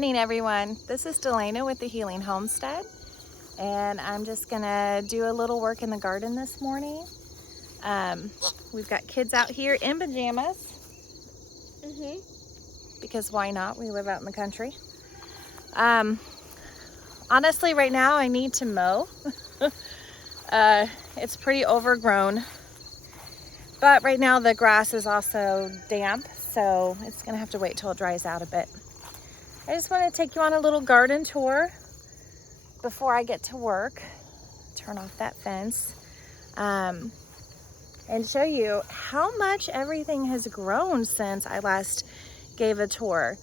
Good morning, everyone. This is Delana with the Healing Homestead, and I'm just gonna do a little work in the garden this morning. We've got kids out here in pajamas because why not? We live out in the country. Honestly, right now I need to mow. It's pretty overgrown, but right now the grass is also damp, so it's gonna have to wait till it dries out a bit. I just want to take you on a little garden tour before I get to work. Turn off that fence and show you how much everything has grown since I last gave a tour.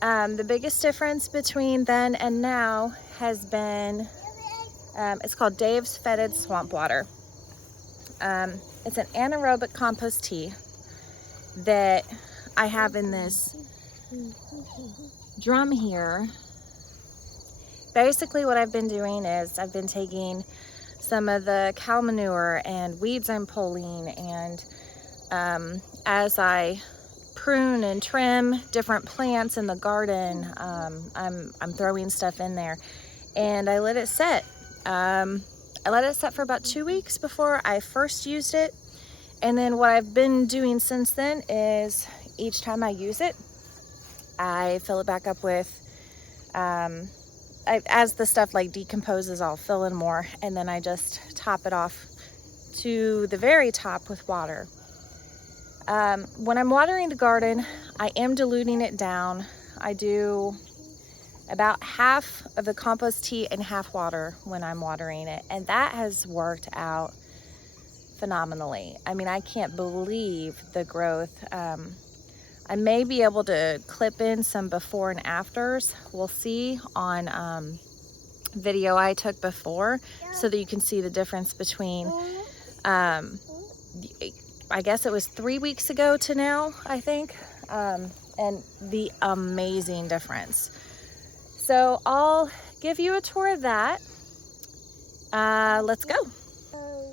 The biggest difference between then and now has been, it's called Dave's Fetid Swamp Water. It's an anaerobic compost tea that I have in this drum here. Basically what I've been doing is I've been taking some of the cow manure and weeds I'm pulling, and as I prune and trim different plants in the garden, I'm throwing stuff in there, and I let it set. I let it set for about 2 weeks before I first used it, and then what I've been doing since then is each time I use it, I fill it back up with, as the stuff like decomposes, I'll fill in more, and then I just top it off to the very top with water. When I'm watering the garden, I am diluting it down. I do about half of the compost tea and half water when I'm watering it, and that has worked out phenomenally. I mean, I can't believe the growth. I may be able to clip in some before and afters. We'll see on video I took before, so that you can see the difference between, I guess it was 3 weeks ago to now, I think, and the amazing difference. So I'll give you a tour of that. Let's go.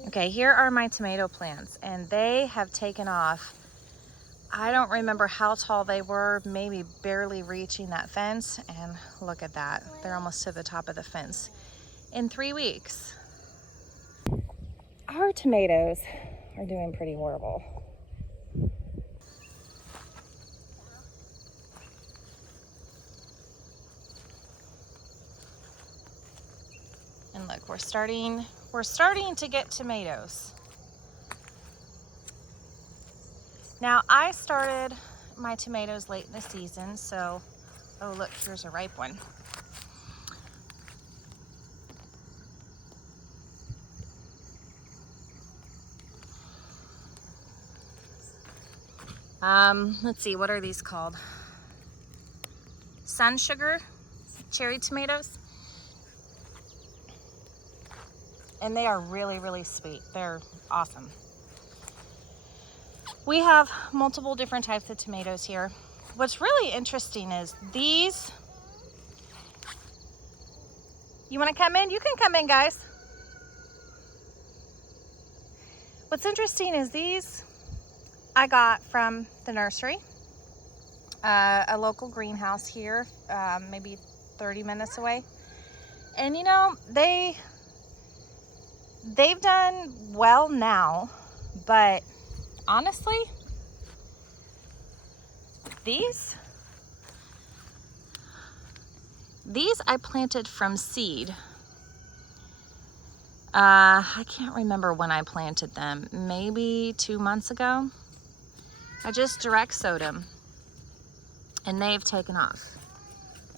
Okay, here are my tomato plants, and they have taken off. I don't remember how tall they were, maybe barely reaching that fence, and look at that. They're almost to the top of the fence in 3 weeks. Our tomatoes are doing pretty horrible. And look, we're starting to get tomatoes. Now, I started my tomatoes late in the season, so, oh look, here's a ripe one. Let's see, what are these called? Sun sugar cherry tomatoes. And they are really, really sweet. They're awesome. We have multiple different types of tomatoes here. What's really interesting is these. You want to come in? You can come in, guys. What's interesting is these I got from the nursery, a local greenhouse here, maybe 30 minutes away. And you know, they've done well now, but honestly, these I planted from seed. I can't remember when I planted them, maybe 2 months ago. I just direct sowed them, and they've taken off.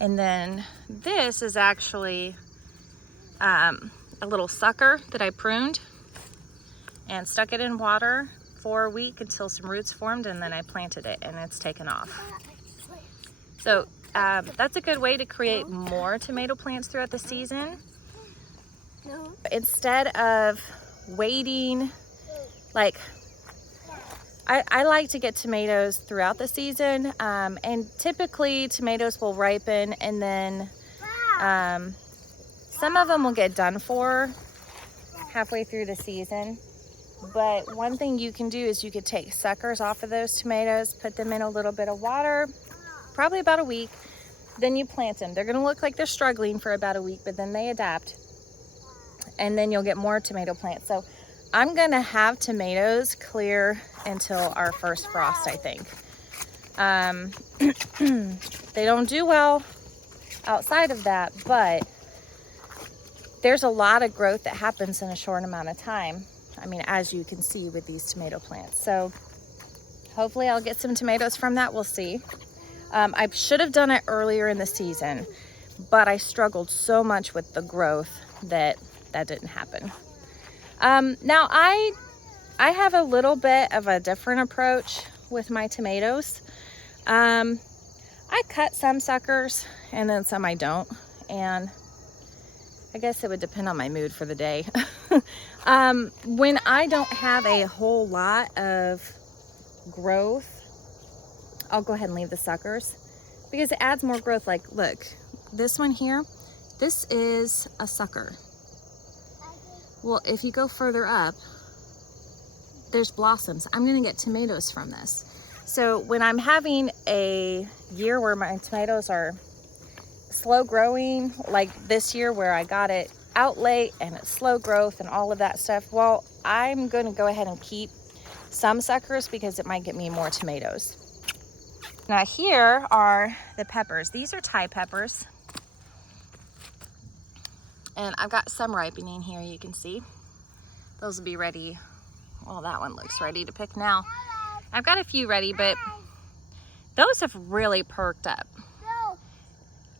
And then this is actually a little sucker that I pruned and stuck it in water for a week until some roots formed, and then I planted it, and it's taken off. So that's a good way to create more tomato plants throughout the season. Instead of waiting, like, I like to get tomatoes throughout the season, and typically tomatoes will ripen, and then some of them will get done for halfway through the season. But one thing you can do is you could take suckers off of those tomatoes, put them in a little bit of water, probably about a week, then you plant them. They're gonna look like they're struggling for about a week, but then they adapt. And then you'll get more tomato plants. So I'm gonna have tomatoes clear until our first frost, I think. They don't do well outside of that, but there's a lot of growth that happens in a short amount of time. I mean, as you can see with these tomato plants. So hopefully I'll get some tomatoes from that, we'll see. I should have done it earlier in the season, but I struggled so much with the growth that didn't happen. Now I have a little bit of a different approach with my tomatoes. I cut some suckers and then some I don't, and I guess it would depend on my mood for the day. When I don't have a whole lot of growth, I'll go ahead and leave the suckers because it adds more growth. Like, look, this one here, this is a sucker. Well, if you go further up, there's blossoms. I'm gonna get tomatoes from this. So when I'm having a year where my tomatoes are slow growing, like this year where I got it out late and it's slow growth and all of that stuff, well, I'm gonna go ahead and keep some suckers because it might get me more tomatoes. Now here are the peppers. These are Thai peppers. And I've got some ripening here, you can see. Those will be ready. Well, that one looks ready to pick now. I've got a few ready, but those have really perked up.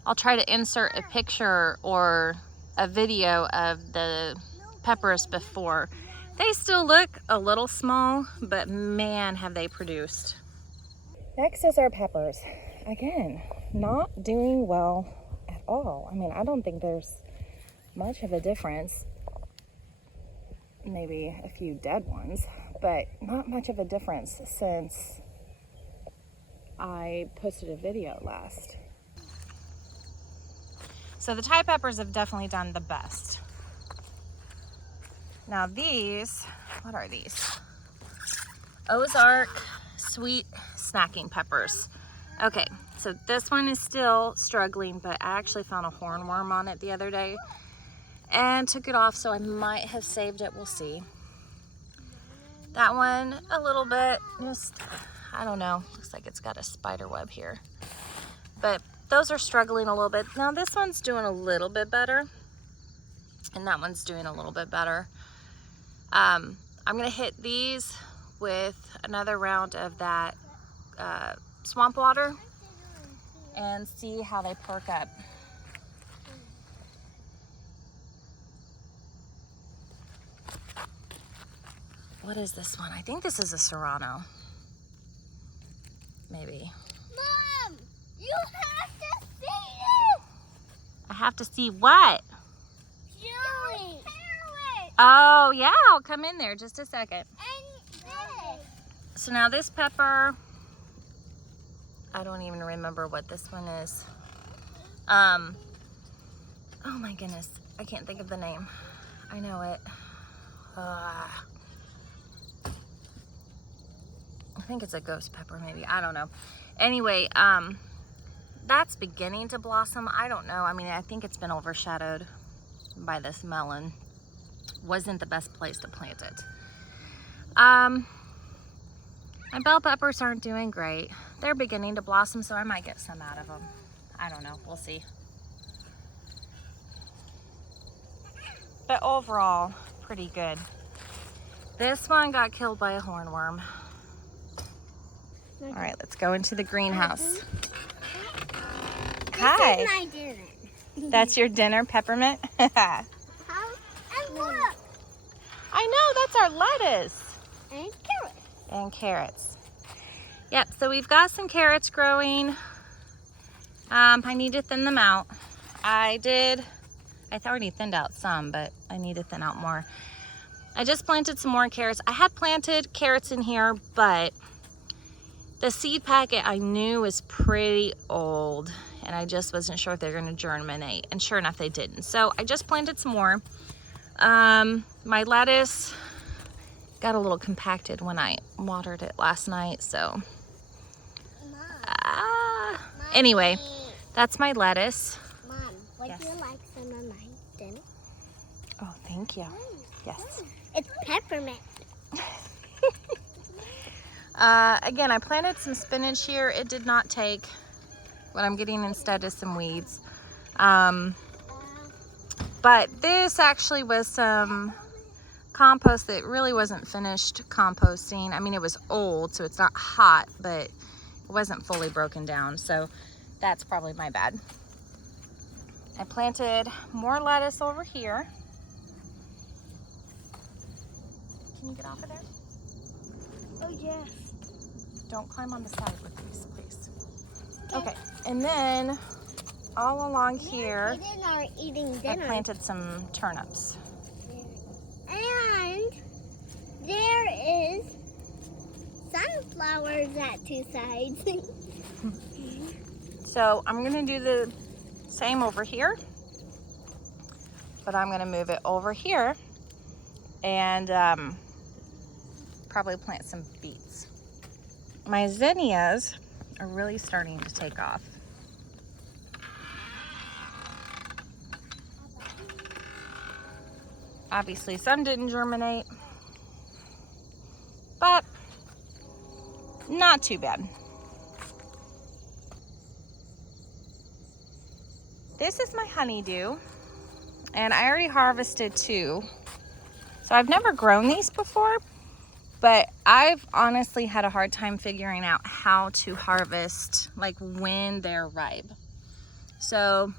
I'll try to insert a picture or a video of the peppers before. They still look a little small, but man, have they produced. Next is our peppers. Again, not doing well at all. I mean, I don't think there's much of a difference. Maybe a few dead ones, but not much of a difference since I posted a video last. So the Thai peppers have definitely done the best. Now these, what are these? Ozark sweet snacking peppers. Okay, so this one is still struggling, but I actually found a hornworm on it the other day and took it off, so I might have saved it. We'll see. That one a little bit, just, I don't know, looks like it's got a spider web here, but those are struggling a little bit. Now this one's doing a little bit better, and that one's doing a little bit better. I'm gonna hit these with another round of that swamp water and see how they perk up. What is this one? I think this is a Serrano. Maybe. Mom, you have to see it. I have to see what? Julie. Oh, yeah, I'll come in there just a second. And this. So now this pepper, I don't even remember what this one is. Oh my goodness, I can't think of the name. I know it. I think it's a ghost pepper maybe, I don't know. Anyway, that's beginning to blossom. I don't know, I mean, I think it's been overshadowed by this melon. Wasn't the best place to plant it. My bell peppers aren't doing great. They're beginning to blossom, so I might get some out of them. I don't know, we'll see. But overall, pretty good. This one got killed by a hornworm. All right, let's go into the greenhouse. Hi. This is my dinner. That's your dinner, peppermint? And look. I know, that's our lettuce. And carrots. And carrots. Yep, so we've got some carrots growing. I need to thin them out. I already thinned out some, but I need to thin out more. I just planted some more carrots. I had planted carrots in here, but the seed packet I knew was pretty old, and I just wasn't sure if they were gonna germinate, and sure enough they didn't. So I just planted some more. My lettuce got a little compacted when I watered it last night, so anyway, That's my lettuce. Mom, would Yes. you like some of my dinner? Oh, thank you. Yes. It's peppermint. Again, I planted some spinach here. It did not take. What I'm getting instead is some weeds. But this actually was some compost that really wasn't finished composting. I mean, it was old, so it's not hot, but it wasn't fully broken down. So that's probably my bad. I planted more lettuce over here. Can you get off of there? Oh, yes. Don't climb on the side with these, please. Okay, and then all along here, We are eating I dinner. planted some turnips. And there is sunflowers at two sides. So I'm gonna do the same over here, but I'm gonna move it over here and probably plant some beets. My zinnias are really starting to take off. Obviously some didn't germinate, but not too bad. This is my honeydew, and I already harvested 2. So I've never grown these before, but I've honestly had a hard time figuring out how to harvest, like when they're ripe. So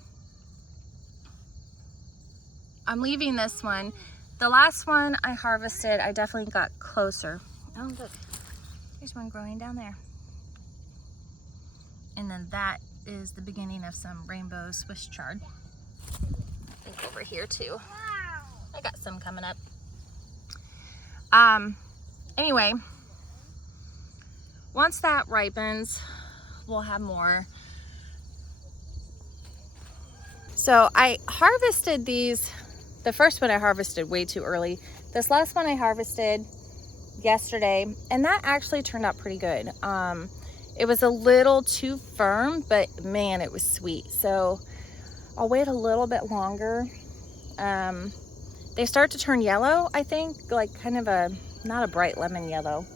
I'm leaving this one. The last one I harvested, I definitely got closer. Oh, look, there's one growing down there. And then that is the beginning of some rainbow Swiss chard. I think over here too. Wow. I got some coming up. Anyway, once that ripens, we'll have more. So I harvested these. The first one I harvested way too early. This last one I harvested yesterday, and that actually turned out pretty good. It was a little too firm, but man, it was sweet. So I'll wait a little bit longer. They start to turn yellow, I think, like kind of a, not a bright lemon yellow,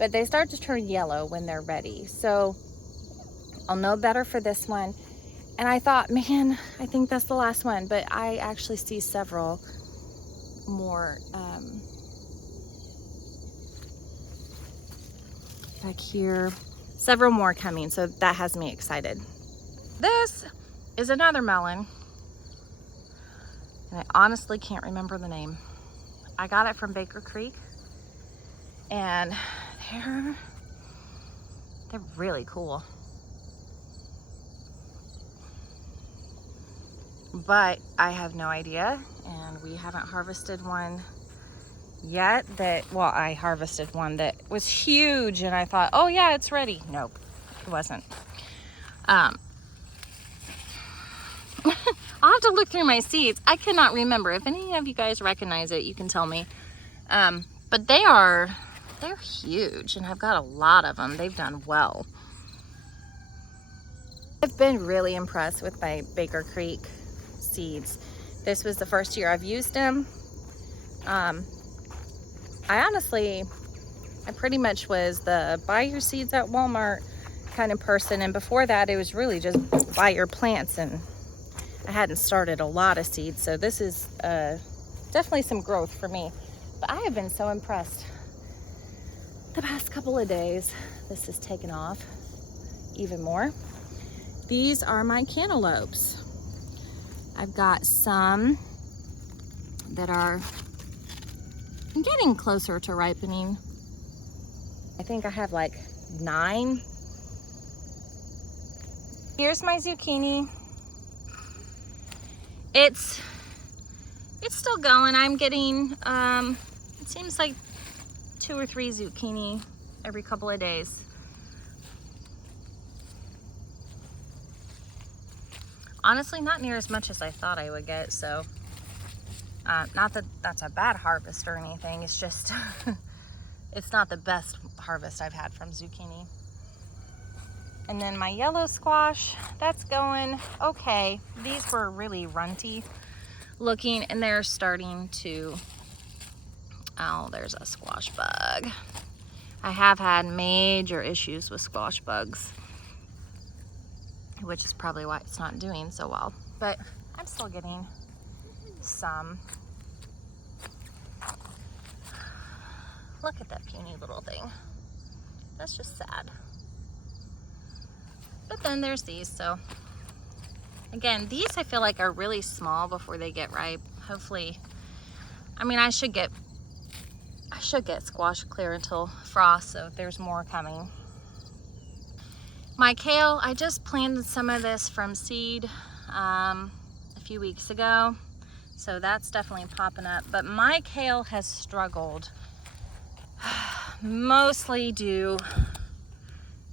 but they start to turn yellow when they're ready. So I'll know better for this one. And I thought, man, I think that's the last one, but I actually see several more back here, several more coming, so that has me excited. This is another melon, and I honestly can't remember the name. I got it from Baker Creek, and they're really cool. But I have no idea, and we haven't harvested one yet that, well, I harvested one that was huge, and I thought, oh yeah, it's ready. Nope, it wasn't. I'll have to look through my seeds. I cannot remember. If any of you guys recognize it, you can tell me. But they're huge, and I've got a lot of them. They've done well. I've been really impressed with my Baker Creek seeds. This was the first year I've used them. I pretty much was the buy your seeds at Walmart kind of person, and before that it was really just buy your plants, and I hadn't started a lot of seeds, so this is definitely some growth for me. But I have been so impressed. The past couple of days this has taken off even more. These are my cantaloupes. I've got some that are getting closer to ripening. I think I have like 9. Here's my zucchini. It's still going. I'm getting, it seems like 2 or 3 zucchini every couple of days. Honestly, not near as much as I thought I would get, so not that that's a bad harvest or anything, it's just it's not the best harvest I've had from zucchini. And then my yellow squash, that's going okay. These were really runty looking, and they're starting to, oh, there's a squash bug. I have had major issues with squash bugs, which is probably why it's not doing so well, but I'm still getting some. Look at that puny little thing. That's just sad. But then there's these, so again, these I feel like are really small before they get ripe. Hopefully, I mean, I should get squash clear until frost, so there's more coming. My kale, I just planted some of this from seed a few weeks ago, so that's definitely popping up. But my kale has struggled mostly due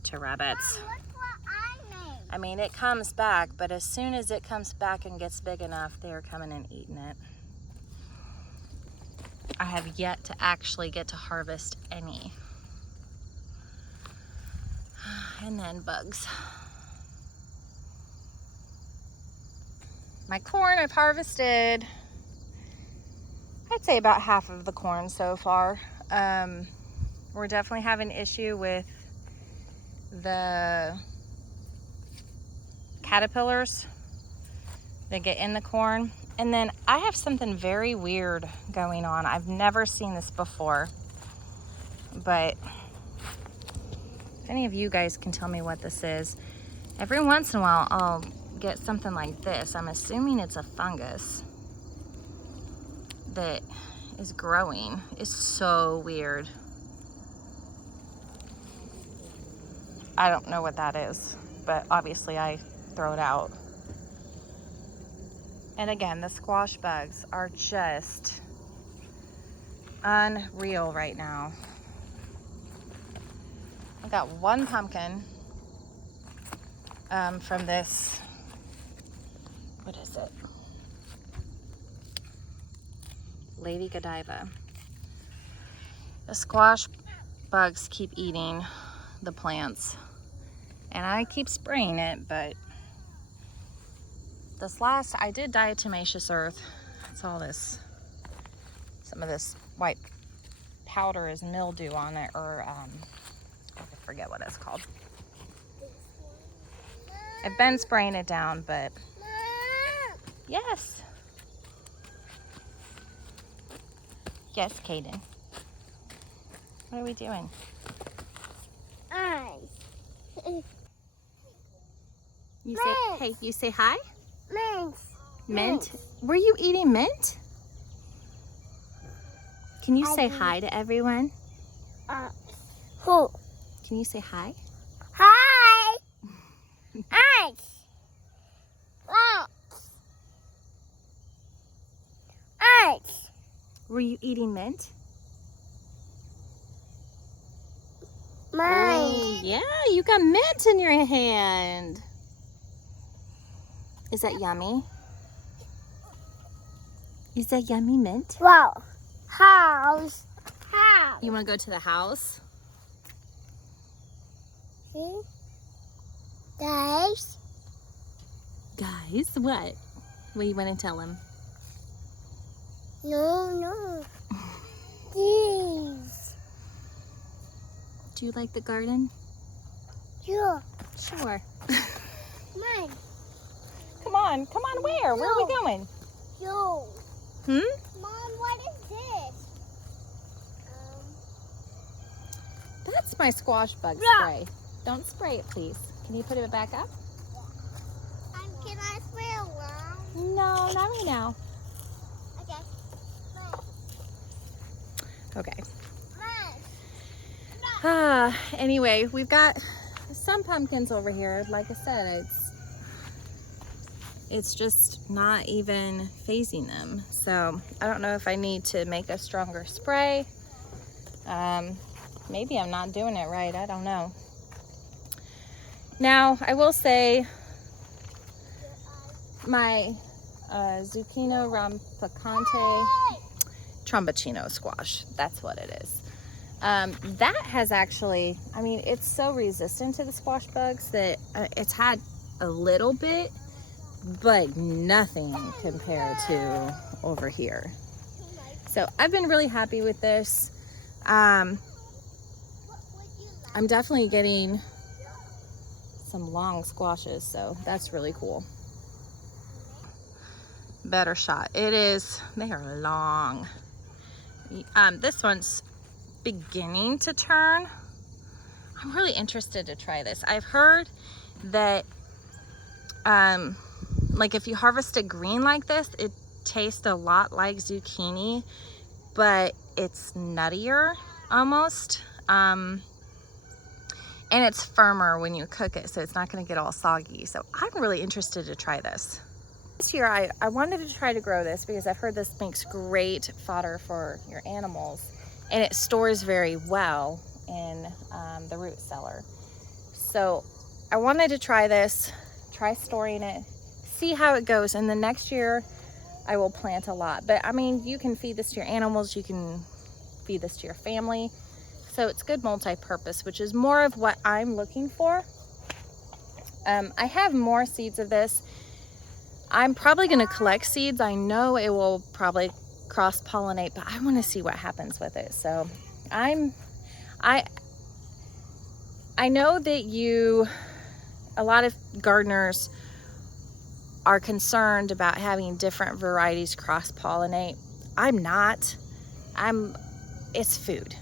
to rabbits. Mom, look what I made. I mean, it comes back, but as soon as it comes back and gets big enough, they're coming and eating it. I have yet to actually get to harvest any. And then bugs. My corn I've harvested, I'd say about half of the corn so far. We're definitely having an issue with the caterpillars that get in the corn. And then I have something very weird going on. I've never seen this before, but if any of you guys can tell me what this is, every once in a while I'll get something like this. I'm assuming it's a fungus that is growing. It's so weird. I don't know what that is, but obviously I throw it out. And again, the squash bugs are just unreal right now. I got one pumpkin from this, what is it? Lady Godiva. The squash bugs keep eating the plants, and I keep spraying it, but this last, I did diatomaceous earth. It's all this, some of this white powder is mildew on it, or I forget what it's called. I've been spraying it down, but yes. Yes, Kaden. What are we doing? You say, hey, you say hi? Mint. Mint? Were you eating mint? Can you say hi to everyone? Who? Can you say hi? Hi. Ice. Ice. Were you eating mint? Mine. Oh, yeah, you got mint in your hand. Is that yummy? Is that yummy mint? Wow. House. House. You want to go to the house? See? Guys. Guys, what? What do you want to tell them? No. Please. Do you like the garden? Yeah. Sure. Mine. Come on where? Where are we going? Yo. Mom, what is this? That's my squash bug Yeah. spray. Don't spray it, please. Can you put it back up? Can I spray around? No, not right now. Okay. Okay. Mom. Anyway, we've got some pumpkins over here. Like I said, it's just not even phasing them. So I don't know if I need to make a stronger spray. Maybe I'm not doing it right. I don't know. Now, I will say my Zucchini rampicante tromboncino squash, that's what it is. That has actually, I mean, it's so resistant to the squash bugs that it's had a little bit, but nothing compared to over here. So I've been really happy with this. I'm definitely getting some long squashes, so that's really cool. Better shot. It is, they are long. This one's beginning to turn. I'm really interested to try this. I've heard that like if you harvest it green like this, it tastes a lot like zucchini, but it's nuttier almost. And it's firmer when you cook it, so it's not going to get all soggy. So I'm really interested to try this. This year I wanted to try to grow this because I've heard this makes great fodder for your animals, and it stores very well in the root cellar. So I wanted to try this, try storing it, see how it goes, and the next year I will plant a lot. But I mean, you can feed this to your animals, you can feed this to your family. So it's good multi-purpose, which is more of what I'm looking for. I have more seeds of this. I'm probably going to collect seeds. I know it will probably cross-pollinate, but I want to see what happens with it. So I know that a lot of gardeners are concerned about having different varieties cross-pollinate. I'm not. It's food.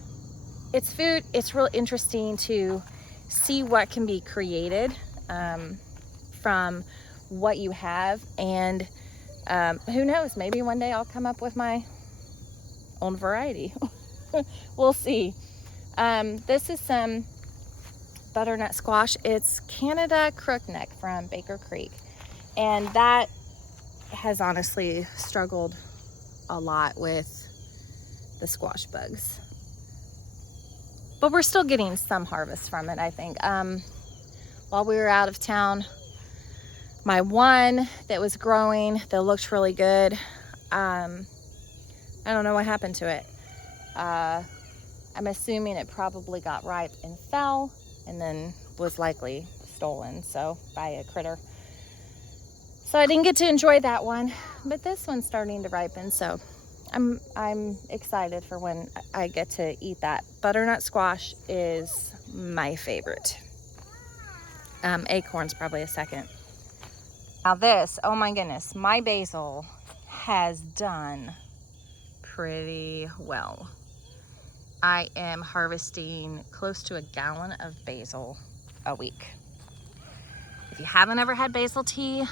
It's food. It's real interesting to see what can be created from what you have, and who knows, maybe one day I'll come up with my own variety. We'll see. This is some butternut squash. It's Canada crookneck from Baker Creek, and that has honestly struggled a lot with the squash bugs, but we're still getting some harvest from it, I think. While we were out of town, my one that was growing, that looked really good, I don't know what happened to it. I'm assuming it probably got ripe and fell, and then was likely stolen by a critter. So I didn't get to enjoy that one, but this one's starting to ripen, so I'm excited for when I get to eat that. Butternut squash is my favorite. Acorn's probably a second. Now this, oh my goodness, my basil has done pretty well. I am harvesting close to a gallon of basil a week. If you haven't ever had basil tea,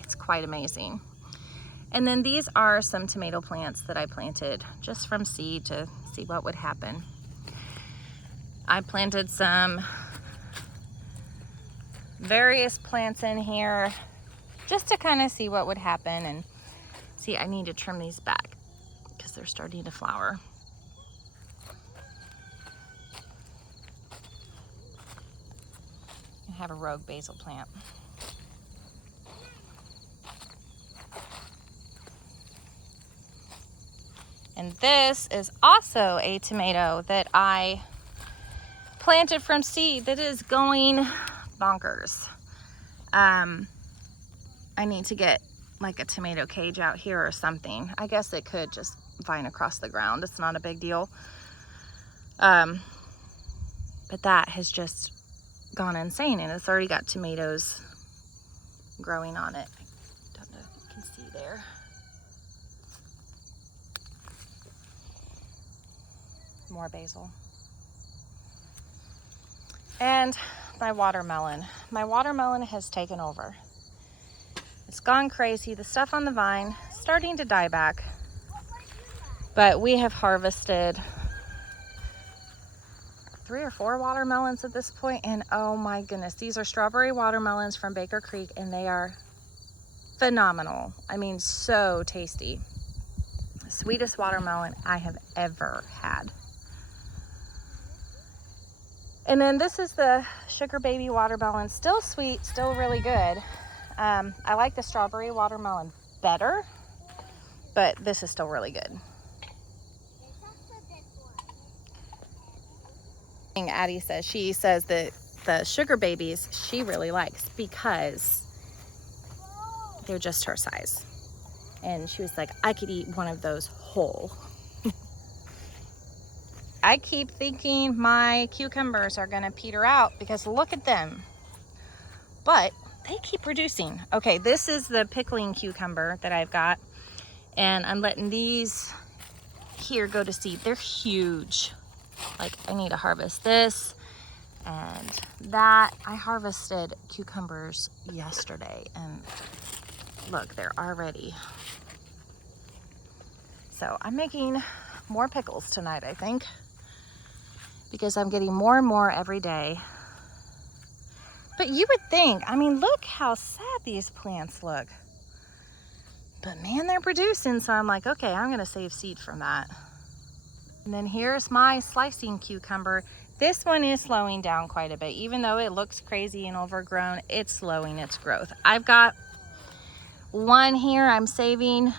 it's quite amazing. And then these are some tomato plants that I planted just from seed to see what would happen. I planted some various plants in here just to kind of see what would happen. And see, I need to trim these back because they're starting to flower. I have a rogue basil plant. And this is also a tomato that I planted from seed that is going bonkers. I need to get like a tomato cage out here or something. I guess it could just vine across the ground. It's not a big deal. But that has just gone insane, and it's already got tomatoes growing on it. I don't know if you can see there. More basil. And my watermelon. My watermelon has taken over. It's gone crazy. The stuff on the vine is starting to die back. But we have harvested 3 or 4 watermelons at this point, and oh my goodness, these are strawberry watermelons from Baker Creek, and they are phenomenal. I mean, so tasty. The sweetest watermelon I have ever had. And then this is the sugar baby watermelon. Still sweet, still really good. I like the strawberry watermelon better, but this is still really good. Addie says, she says that the sugar babies she really likes because they're just her size. And she was like, I could eat one of those whole. I keep thinking my cucumbers are gonna peter out because look at them. But they keep producing. Okay, this is the pickling cucumber that I've got. And I'm letting these here go to seed. They're huge. Like, I need to harvest this and that. I harvested cucumbers yesterday and look, they're already. So I'm making more pickles tonight, I think, because I'm getting more and more every day. But you would think, I mean, look how sad these plants look. But man, they're producing, so I'm like, okay, I'm gonna save seed from that. And then here's my slicing cucumber. This one is slowing down quite a bit. Even though it looks crazy and overgrown, it's slowing its growth. I've got one here I'm saving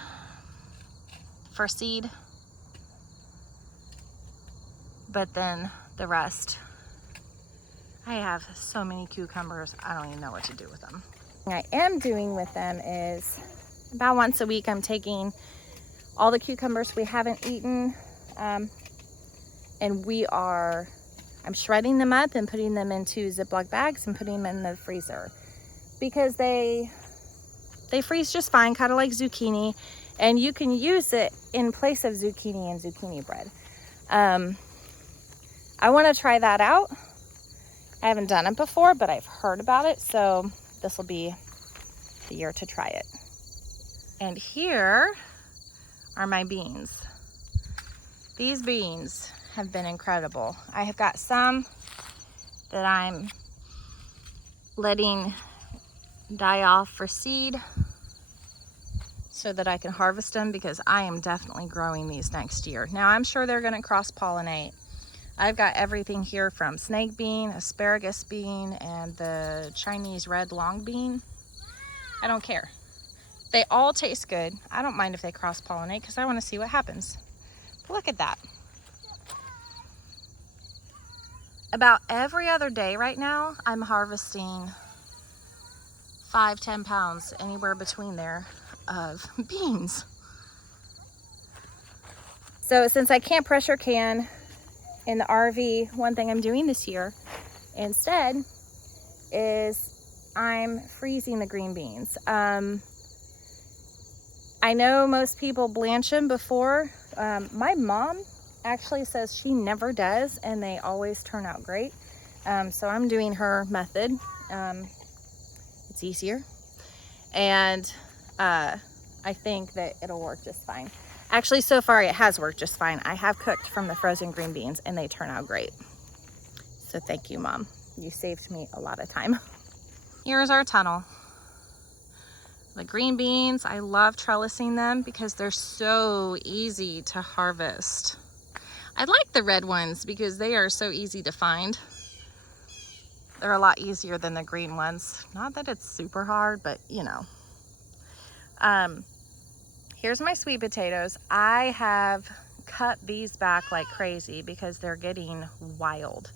for seed. But then the rest, I have so many cucumbers, I don't even know what to do with them. What I am doing with them is about once a week I'm taking all the cucumbers we haven't eaten and I'm shredding them up and putting them into Ziploc bags and putting them in the freezer because they freeze just fine, kind of like zucchini, and you can use it in place of zucchini and zucchini bread. I want to try that out. I haven't done it before, but I've heard about it, so this will be the year to try it. And here are my beans. These beans have been incredible. I have got some that I'm letting die off for seed so that I can harvest them because I am definitely growing these next year. Now I'm sure they're gonna cross-pollinate. I've got everything here from snake bean, asparagus bean, and the Chinese red long bean. I don't care. They all taste good. I don't mind if they cross-pollinate because I want to see what happens. But look at that. About every other day right now, I'm harvesting 5-10 pounds, anywhere between there, of beans. So since I can't pressure can in the RV, one thing I'm doing this year instead is I'm freezing the green beans. I know most people blanch them before. My mom actually says she never does and they always turn out great. So I'm doing her method. It's easier and I think that it'll work just fine. Actually, so far it has worked just fine. I have cooked from the frozen green beans and they turn out great. So thank you, Mom. You saved me a lot of time. Here's our tunnel. The green beans, I love trellising them because they're so easy to harvest. I like the red ones because they are so easy to find. They're a lot easier than the green ones. Not that it's super hard, but you know. Here's my sweet potatoes. I have cut these back like crazy because they're getting wild.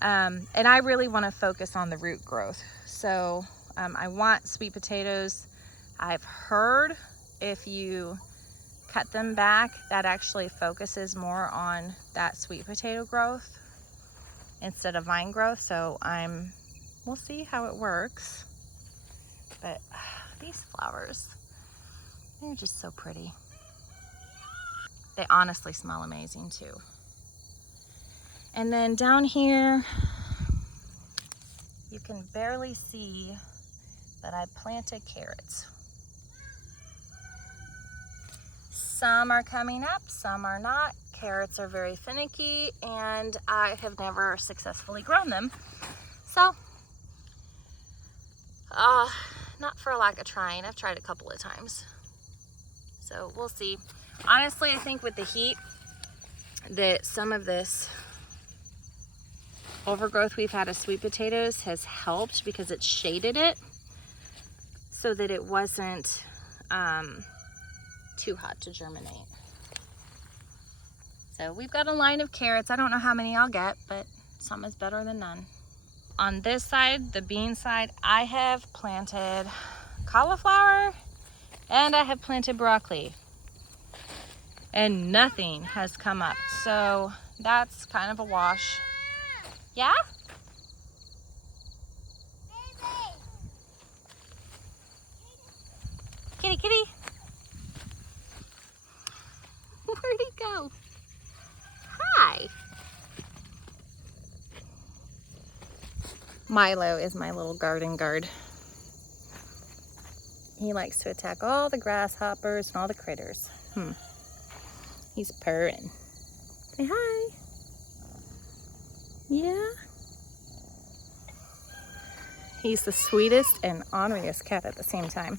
And I really want to focus on the root growth. So I want sweet potatoes. I've heard if you cut them back, that actually focuses more on that sweet potato growth instead of vine growth. So we'll see how it works. But these flowers, they're just so pretty. They honestly smell amazing too. And then down here, you can barely see, but I planted carrots. Some are coming up, some are not. Carrots are very finicky and I have never successfully grown them. So, not for a lack of trying. I've tried a couple of times. So we'll see. Honestly, I think with the heat that some of this overgrowth we've had of sweet potatoes has helped because it shaded it so that it wasn't too hot to germinate. So we've got a line of carrots. I don't know how many I'll get, but some is better than none. On this side, the bean side, I have planted cauliflower and I have planted broccoli. And nothing has come up. So that's kind of a wash. Yeah? Kitty, kitty. Where'd he go? Hi. Milo is my little garden guard. He likes to attack all the grasshoppers and all the critters. He's purring. Say hi. Yeah. He's the sweetest and orneriest cat at the same time.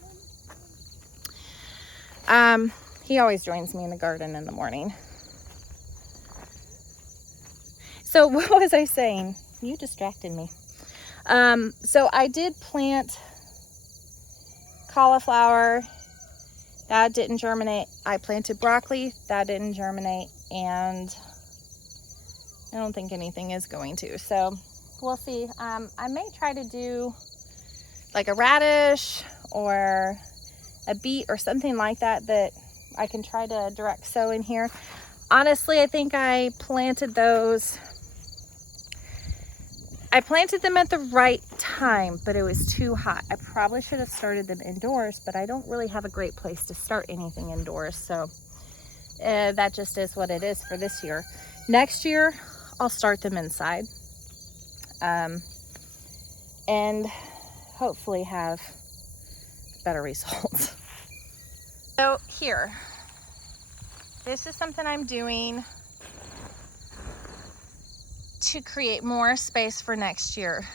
He always joins me in the garden in the morning. So what was I saying? You distracted me. So I did plant cauliflower. That didn't germinate. I planted broccoli. That didn't germinate. And I don't think anything is going to. So we'll see. I may try to do like a radish or a beet or something like that I can try to direct sow in here. Honestly, I think I planted those. I planted them at the right time, but it was too hot. I probably should have started them indoors, but I don't really have a great place to start anything indoors. So that just is what it is for this year. Next year, I'll start them inside. And hopefully have better results. So here, this is something I'm doing to create more space for next year.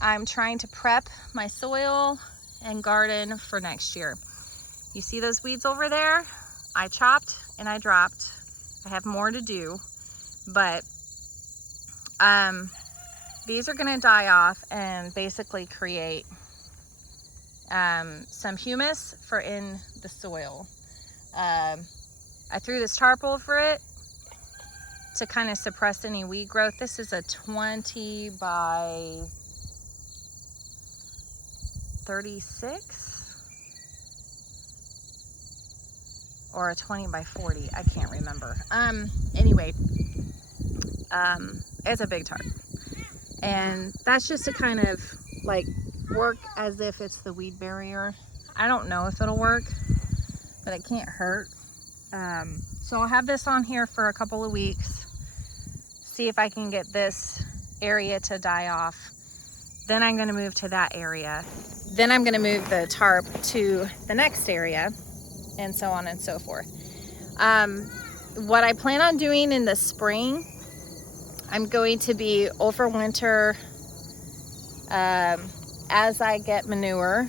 I'm trying to prep my soil and garden for next year. You see those weeds over there? I chopped and I dropped. I have more to do, but these are gonna die off and basically create some humus for in the soil. I threw this tarp over it to kind of suppress any weed growth. This is a 20 by 36 or a 20 by 40. I can't remember. Anyway, it's a big tarp. And that's just to kind of like work as if it's the weed barrier. I don't know if it'll work, but it can't hurt. So I'll have this on here for a couple of weeks, see if I can get this area to die off. Then I'm going to move to that area. Then I'm going to move the tarp to the next area, and so on and so forth. What I plan on doing in the spring, I'm going to be overwinter as I get manure.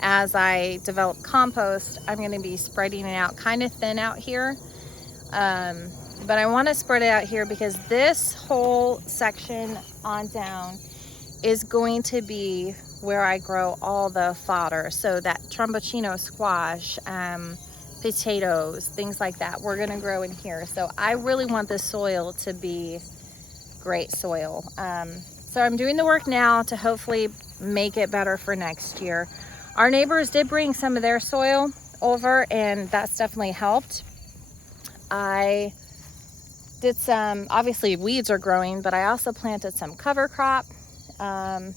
As I develop compost, I'm going to be spreading it out kind of thin out here. But I want to spread it out here because this whole section on down is going to be where I grow all the fodder. So that Butternut Squash, potatoes, things like that, we're going to grow in here. So I really want this soil to be great soil. So I'm doing the work now to hopefully make it better for next year. Our neighbors did bring some of their soil over, and that's definitely helped. I did some, obviously weeds are growing, but I also planted some cover crop, and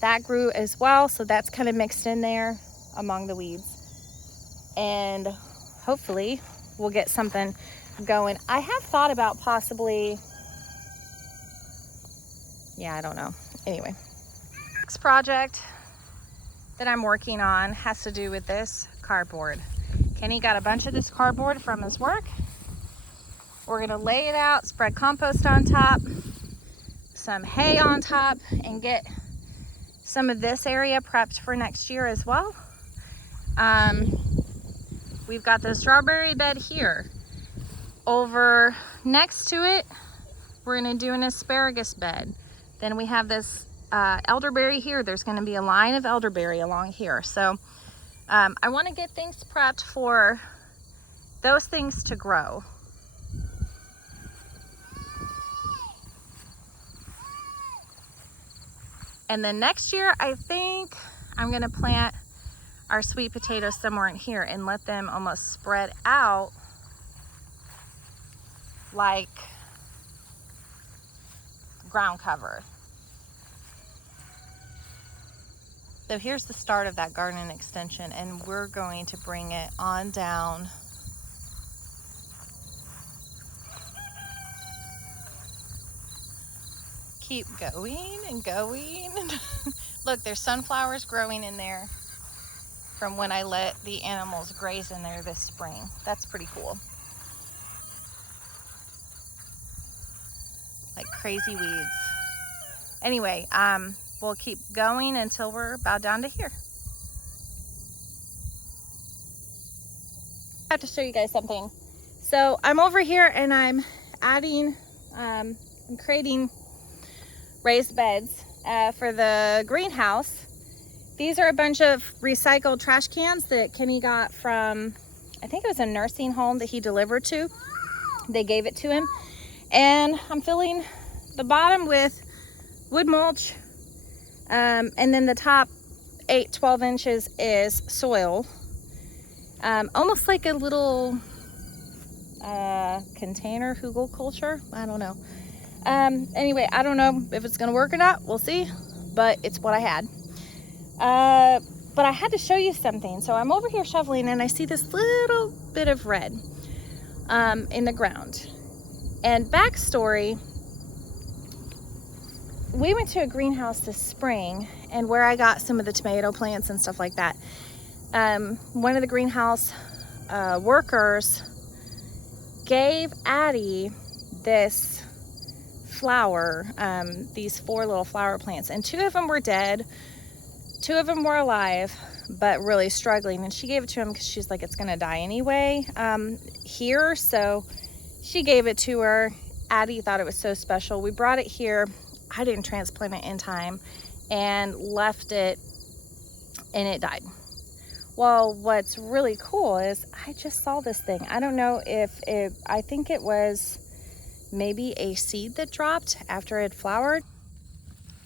that grew as well. So that's kind of mixed in there among the weeds, and hopefully we'll get something going. I have thought about possibly, I don't know. Anyway, next project that I'm working on has to do with this cardboard. Kenny got a bunch of this cardboard from his work. We're gonna lay it out, spread compost on top, some hay on top, and get some of this area prepped for next year as well. We've got the strawberry bed here. Over next to it, we're gonna do an asparagus bed. Then we have this elderberry here. There's going to be a line of elderberry along here. So I want to get things prepped for those things to grow. And then next year, I think I'm gonna plant our sweet potatoes somewhere in here and let them almost spread out like ground cover. So here's the start of that garden extension, and we're going to bring it on down keep going and going. Look, there's sunflowers growing in there from when I let the animals graze in there this spring. That's pretty cool. Like crazy weeds. Anyway, we'll keep going until we're about down to here. I have to show you guys something. So I'm over here and I'm adding, I'm creating raised beds for the greenhouse. These are a bunch of recycled trash cans that Kenny got from, I think it was a nursing home that he delivered to. They gave it to him. And I'm filling the bottom with wood mulch. And then the top 12 inches is soil. Almost like a little container hugelkultur. I don't know. Anyway, I don't know if it's gonna work or not. We'll see, but it's what I had. But I had to show you something. So I'm over here shoveling and I see this little bit of red in the ground. And backstory, we went to a greenhouse this spring, and where I got some of the tomato plants and stuff like that, one of the greenhouse workers gave Addie this flower, these 4 little flower plants, and 2 of them were dead, 2 of them were alive, but really struggling. And she gave it to him because she's like, it's gonna die anyway here. So she gave it to her. Addie thought it was so special. We brought it here. I didn't transplant it in time and left it, and it died. Well, what's really cool is I just saw this thing. I don't know if I think it was maybe a seed that dropped after it flowered.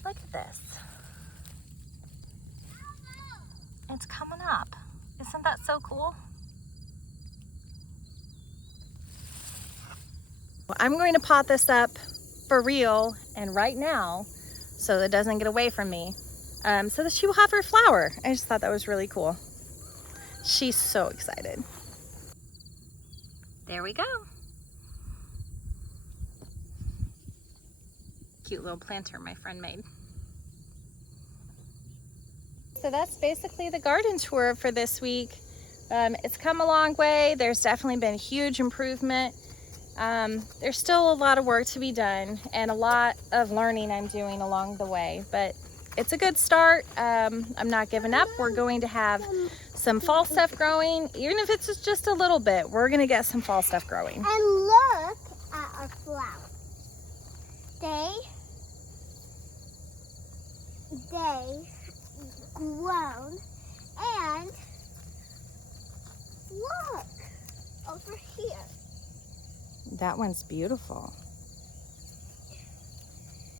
Look at this. It's coming up. Isn't that so cool? I'm going to pot this up for real and right now so that it doesn't get away from me, so that she will have her flower. I just thought that was really cool. She's so excited. There we go. Cute little planter my friend made. So that's basically the garden tour for this week. It's come a long way. There's definitely been huge improvement. There's still a lot of work to be done and a lot of learning I'm doing along the way, but it's a good start. I'm not giving up. We're going to have some fall stuff growing. Even if it's just a little bit, we're going to get some fall stuff growing. And look at our flowers. They grown, and look over here. That one's beautiful.